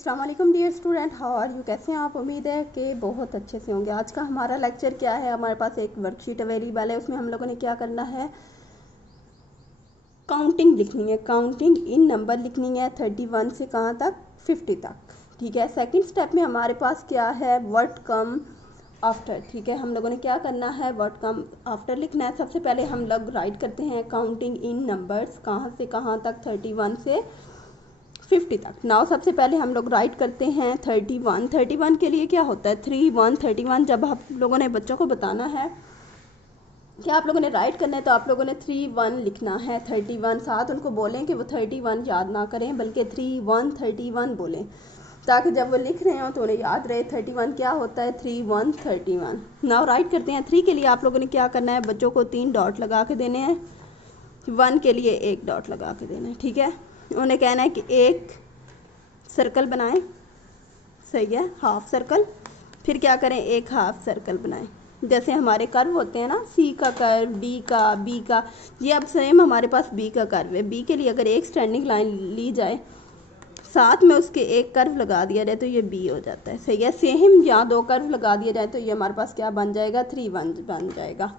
अस्सलाम वालेकुम dear student, how are you? कैसे हैं आप? उम्मीद है कि बहुत अच्छे से होंगे। आज का हमारा लेक्चर क्या है, हमारे पास एक वर्कशीट अवेलेबल है। उसमें हम लोगों ने क्या करना है, काउंटिंग लिखनी है। काउंटिंग इन नंबर लिखनी है 31 से कहाँ तक, 50 तक। ठीक है। सेकंड स्टेप में हमारे पास क्या है, व्हाट कम आफ्टर। ठीक है, हम लोगों ने क्या करना है, व्हाट कम आफ्टर लिखना है। सबसे पहले हम लोग राइट करते हैं काउंटिंग इन नंबर्स, कहाँ से कहाँ तक, 31 से 50 तक। नाउ सबसे पहले हम लोग राइट करते हैं 31। 31 के लिए क्या होता है, 31 31। जब आप लोगों ने बच्चों को बताना है कि आप लोगों ने राइट करना है, तो आप लोगों ने 31 लिखना है। 31 साथ उनको बोलें कि वो 31 याद ना करें, बल्कि 31 बोलें, ताकि जब वो लिख रहे हो तो उन्हें याद रहे 31 क्या होता है, 31 नाउ राइट करते हैं। 3 के लिए आप लोगों ने क्या करना है, बच्चों को 3 डॉट लगा के देने हैं। 1 के लिए 1 डॉट लगा के देना है। ठीक है, उन्हें कहना है कि एक सर्कल बनाएं, सही है, हाफ सर्कल। फिर क्या करें, एक हाफ सर्कल बनाएं। जैसे हमारे कर्व होते हैं ना, सी का कर्व, डी का, बी का, ये अब सेम हमारे पास बी का कर्व है। बी के लिए अगर एक स्टैंडिंग लाइन ली जाए, साथ में उसके एक कर्व लगा दिया जाए, तो ये बी हो जाता है। सही है। सेम यहाँ 2 कर्व लगा दिया जाए तो ये हमारे पास क्या बन जाएगा, 31 बन जाएगा।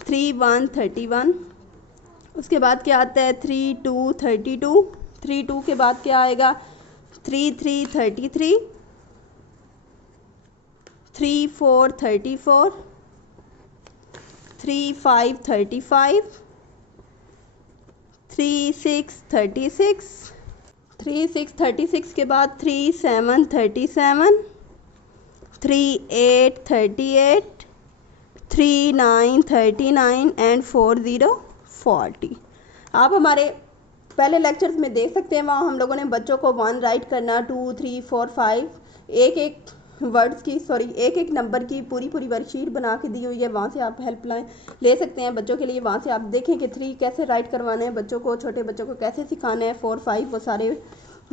31 31। उसके बाद क्या आता है, 32 32। 32 के बाद क्या आएगा, 33 33। 34 34। 35 35। 36 36। 36 36 के बाद 37 37। 38 38। 39 39 एंड 40 40। आप हमारे पहले लेक्चर्स में देख सकते हैं, वहाँ हम लोगों ने बच्चों को 1 राइट करना, 2 3 4 5, एक एक वर्ड्स की एक एक नंबर की पूरी वर्कशीट बना के दी हुई है। वहाँ से आप हेल्प ले सकते हैं बच्चों के लिए। वहाँ से आप देखें कि 3 कैसे राइट करवाना है बच्चों को, छोटे बच्चों को कैसे सिखाना है, 4 5, वो सारे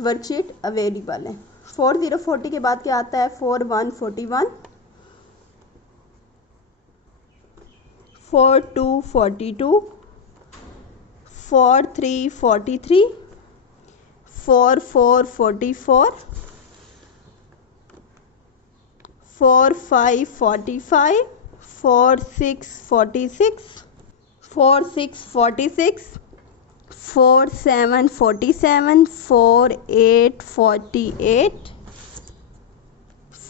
वर्कशीट अवेलेबल हैं। 40 40 के बाद क्या आता है, 41 41। 42 42। 43 43। 44 44। 45 45। 46 46। 46 46। 47 47। 48 48।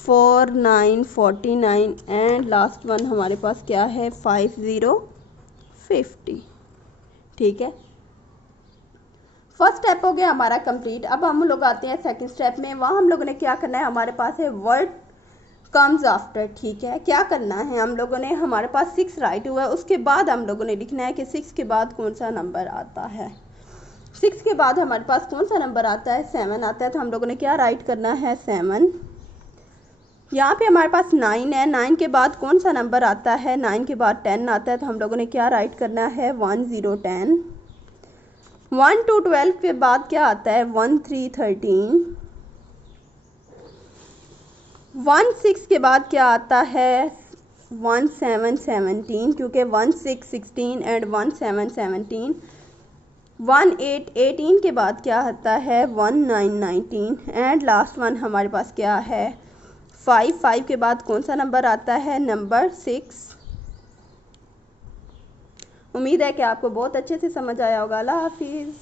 49 49 एंड लास्ट वन हमारे पास क्या है, 50 50। ठीक है, फर्स्ट स्टेप हो गया हमारा कंप्लीट। अब हम लोग आते हैं सेकंड स्टेप में। वहाँ हम लोगों ने क्या करना है, हमारे पास है वर्ड कम्स आफ्टर। ठीक है, क्या करना है, हम लोगों ने, हमारे पास 6 राइट हुआ है, उसके बाद हम लोगों ने लिखना है कि 6 के बाद कौन सा नंबर आता है। 6 के बाद हमारे पास कौन सा नंबर आता है, 7 आता है। तो हम लोगों ने क्या राइट करना है, 7। यहाँ पे हमारे पास 9 है। 9 के बाद कौन सा नंबर आता है, 9 के बाद 10 आता है। तो हम लोगों ने क्या राइट करना है, 10 10। 1 to 12 के बाद क्या आता है, 1 3 13। 1 6 के बाद क्या आता है, 1 7 17, क्योंकि 1 6 16 एंड 1 7 17। 1 8 18 के बाद क्या आता है, 1 9 19 एंड लास्ट वन हमारे पास क्या है, 5 5 के बाद कौन सा नंबर आता है, नंबर 6। उम्मीद है कि आपको बहुत अच्छे से समझ आया होगा। अल्लाह हाफिज़।